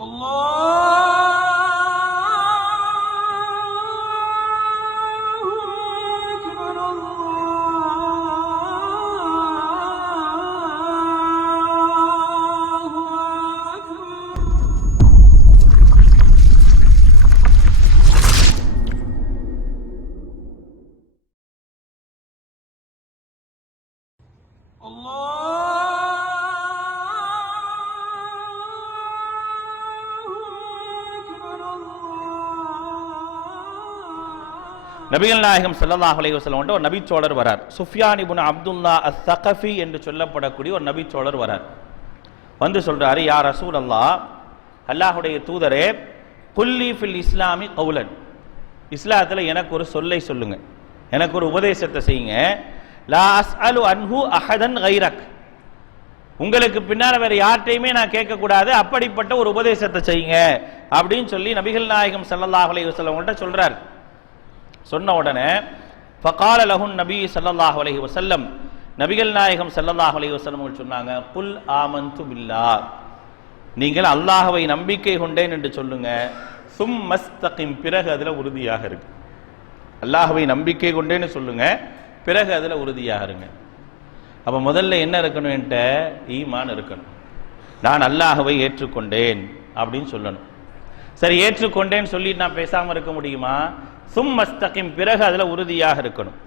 Allah நபிகள் நாயகம் சல்லாஹ் அலைஹி வஸல்லம் ஒரு நபிச்சோழர் வரார். Sufyan ibn Abdullah as Thaqafi என்று சொல்லப்படக்கூடிய ஒரு நபிச்சோழர் வரார். வந்து சொல்கிறாரு யார் ரசூல் அல்லாஹ் அல்லாஹுடைய தூதரே குல்லி ஃபில் இஸ்லாமி கவுலன் இஸ்லாத்தில் எனக்கு ஒரு சொல்லை சொல்லுங்க. எனக்கு ஒரு உபதேசத்தை செய்யுங்க. லா அஸ் அலு அன்ஹு அஹதன் கைரக். உங்களுக்கு பின்னால வேற யார்ட்டையுமே நான் கேட்கக்கூடாது. அப்படிப்பட்ட ஒரு உபதேசத்தை செய்யுங்க. அப்படின்னு சொல்லி நபிகள் நாயகம் சல்லாஹ் அலைஹி வஸல்லம் சொல்கிறார் சொன்ன உடனே ஃபகால லஹுன் நபி சல்லாஹ் அலஹி வசல்லம் நபிகள் நாயகம் ஸல்லல்லாஹு அலைஹி வஸல்லம் சொன்னாங்க குல் ஆமந்து பில்லா. நீங்கள் அல்லாஹவை நம்பிக்கை கொண்டேன் என்று சொல்லுங்க. சும் மஸ்தகிம் பிறகு அதில் உறுதியாக இருக்கு. அல்லாஹவை நம்பிக்கை கொண்டேன்னு சொல்லுங்க பிறகு அதில் உறுதியாக இருங்க. அப்போ முதல்ல என்ன இருக்கணும் என்கிட்ட? ஈமான் இருக்கணும். நான் அல்லாஹவை ஏற்றுக்கொண்டேன் அப்படின்னு சொல்லணும். சரி ஏற்றுக்கொண்டேன்னு சொல்லிட்டு நான் பேசாமல் இருக்க முடியுமா? சும்மஸ்தகிம் பிறகு அதில் உறுதியாக இருக்கணும்.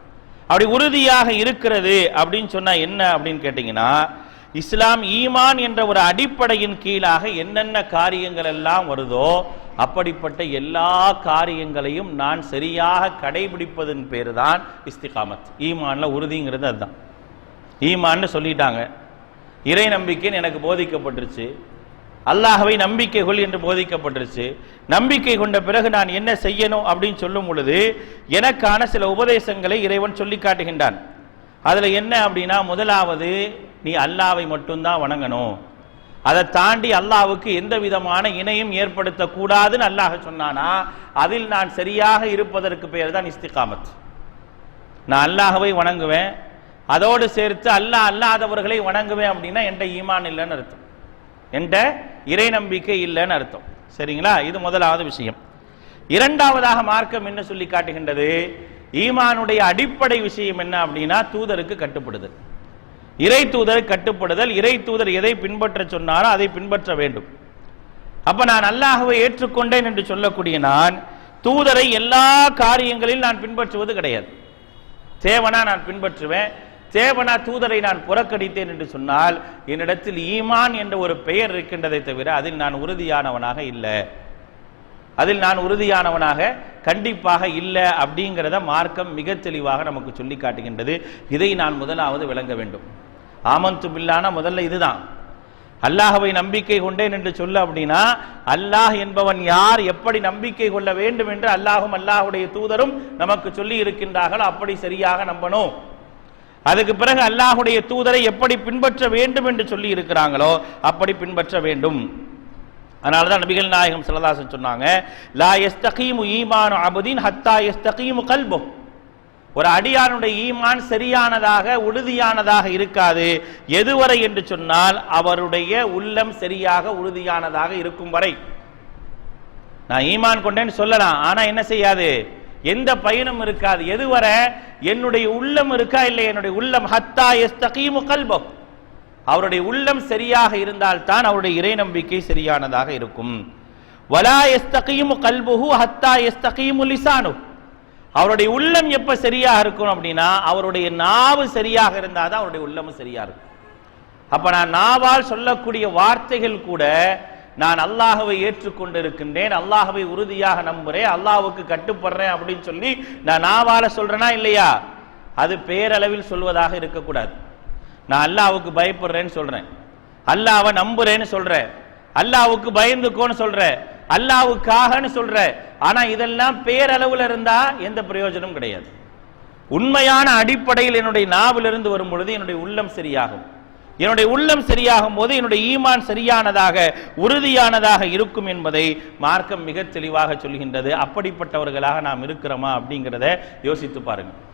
அப்படி உறுதியாக இருக்கிறது அப்படின்னு சொன்னால் என்ன அப்படின்னு கேட்டிங்கன்னா இஸ்லாம் ஈமான் என்ற ஒரு அடிப்படையின் கீழாக என்னென்ன காரியங்கள் எல்லாம் வருதோ அப்படிப்பட்ட எல்லா காரியங்களையும் நான் சரியாக கடைபிடிப்பதன் பேர் தான் இஸ்திகாமத். ஈமான்ல உறுதிங்கிறது அதுதான். ஈமான்னு சொல்லிட்டாங்க. இறை நம்பிக்கைன்னு எனக்கு போதிக்கப்பட்டுருச்சு. அல்லாஹவை நம்பிக்கை கொள் என்று போதிக்கப்பட்டுருச்சு. நம்பிக்கை கொண்ட பிறகு நான் என்ன செய்யணும் அப்படின்னு சொல்லும் பொழுது எனக்கான சில உபதேசங்களை இறைவன் சொல்லி காட்டுகின்றான். அதில் என்ன அப்படின்னா முதலாவது நீ அல்லாவை மட்டும்தான் வணங்கணும். அதை தாண்டி அல்லாவுக்கு எந்த விதமான இணையும் ஏற்படுத்தக்கூடாதுன்னு அல்லாஹ் சொன்னானா அதில் நான் சரியாக இருப்பதற்கு பெயர் தான் இஸ்திகாமத். நான் அல்லாஹவை வணங்குவேன். அதோடு சேர்த்து அல்லாஹ் அல்லாதவர்களை வணங்குவேன் அப்படின்னா என்கிட்ட ஈமான் இல்லைன்னு அர்த்தம். என்கிட்ட இறை நம்பிக்கை இல்லைன்னு அர்த்தம். சரிங்களா? இது முதலாவது விஷயம். இரண்டாவதாக மார்க்கம் என்ன சொல்லி காட்டுகின்றது? ஈமானுடைய அடிப்படை விஷயம் என்ன அப்படின்னா தூதருக்கு கட்டுப்படுதல். இறை தூதர் கட்டுப்படுதல் இறை தூதர் எதை பின்பற்ற சொன்னாரோ அதை பின்பற்ற வேண்டும். அப்ப நான் அல்லாஹ்வை ஏற்றுக்கொண்டேன் என்று சொல்லக்கூடிய நான் தூதரை எல்லா காரியங்களில் நான் பின்பற்றுவது கிடையாது. தேவனா நான் பின்பற்றுவேன் தேவனா தூதரை நான் புறக்கணித்தேன் என்று சொன்னால் என்னிடத்தில் ஈமான் என்ற ஒரு பெயர் இருக்கின்றதை தவிர அதில் நான் உறுதியானவனாக இல்லை. அதில் நான் உறுதியானவனாக கண்டிப்பாக இல்லை அப்படிங்கிறத மார்க்கம் மிக தெளிவாக நமக்கு சொல்லி காட்டுகின்றது. இதை நான் முதலாவது விளங்க வேண்டும். ஆமந்து பில்லானா முதல்ல இதுதான். அல்லாஹவை நம்பிக்கை கொண்டேன் என்று சொல்ல அப்படின்னா அல்லாஹ் என்பவன் யார் எப்படி நம்பிக்கை கொள்ள வேண்டும் என்று அல்லாஹும் அல்லாஹுடைய தூதரும் நமக்கு சொல்லி இருக்கின்றார்கள் அப்படி சரியாக நம்பணும். அதுக்கு பிறகு அல்லாஹுடைய தூதரை எப்படி பின்பற்ற வேண்டும் என்று சொல்லி இருக்கிறாங்களோ அப்படி பின்பற்ற வேண்டும். அதனால தான் நபிகள் நாயகம் சிலதாசன் சொன்னாங்க லா யஸ்தகீமு ஈமானு அபுதீன் ஹத்தா யஸ்தகீமு கல்பு ஒரு அடியானுடைய ஈமான் சரியானதாக உறுதியானதாக இருக்காது. எதுவரை என்று சொன்னால் அவருடைய உள்ளம் சரியாக உறுதியானதாக இருக்கும் வரை. நான் ஈமான் கொண்டேன்னு சொல்லலாம் ஆனால் என்ன செய்யாது? எந்த பயனும் இருக்காது. எதுவரை என்னுடைய உள்ளம் இருக்கா இல்லை என்னுடைய உள்ளம் ஹத்தா எஸ்தகீமு கல்போ அவருடைய உள்ளம் சரியாக இருந்தால் தான் அவருடைய இறை நம்பிக்கை சரியானதாக இருக்கும். வலா எஸ்தகீமு கல்புஹு ஹத்தா எஸ்தகீமு லிசானு அவருடைய உள்ளம் எப்ப சரியாக இருக்கும் அப்படின்னா அவருடைய நாவு சரியாக இருந்தால் தான் அவருடைய உள்ளமும் சரியா இருக்கும். அப்ப நான் நாவால் சொல்லக்கூடிய வார்த்தைகள் கூட நான் அல்லாஹவை ஏற்றுக்கொண்டு அல்லாஹவை உறுதியாக நம்புறேன் அல்லாஹுக்கு கட்டுப்படுறேன் அப்படின்னு சொல்லி நான் நாவால சொல்றேனா இல்லையா? அது பேரளவில் சொல்வதாக இருக்கக்கூடாது. நான் அல்லாஹ்வுக்கு பயப்படுறேன்னு சொல்றேன். அல்லாவை நம்புறேன்னு சொல்றேன். அல்லாவுக்கு பயந்துக்கோன்னு சொல்றேன். அல்லாஹ்வுக்காகன்னு சொல்றேன். ஆனா இதெல்லாம் பேரளவுல இருந்தா எந்த பிரயோஜனமும் கிடையாது. உண்மையான அடிப்படையில் என்னுடைய நாவிலிருந்து வரும் பொழுது என்னுடைய உள்ளம் சரியாகும். என்னுடைய உள்ளம் சரியாகும் போது என்னுடைய ஈமான் சரியானதாக உறுதியானதாக இருக்கும் என்பதை மார்க்கம் மிக தெளிவாக சொல்கின்றது. அப்படிப்பட்டவர்களாக நாம் இருக்கிறோமா அப்படிங்கிறத யோசித்து பாருங்கள்.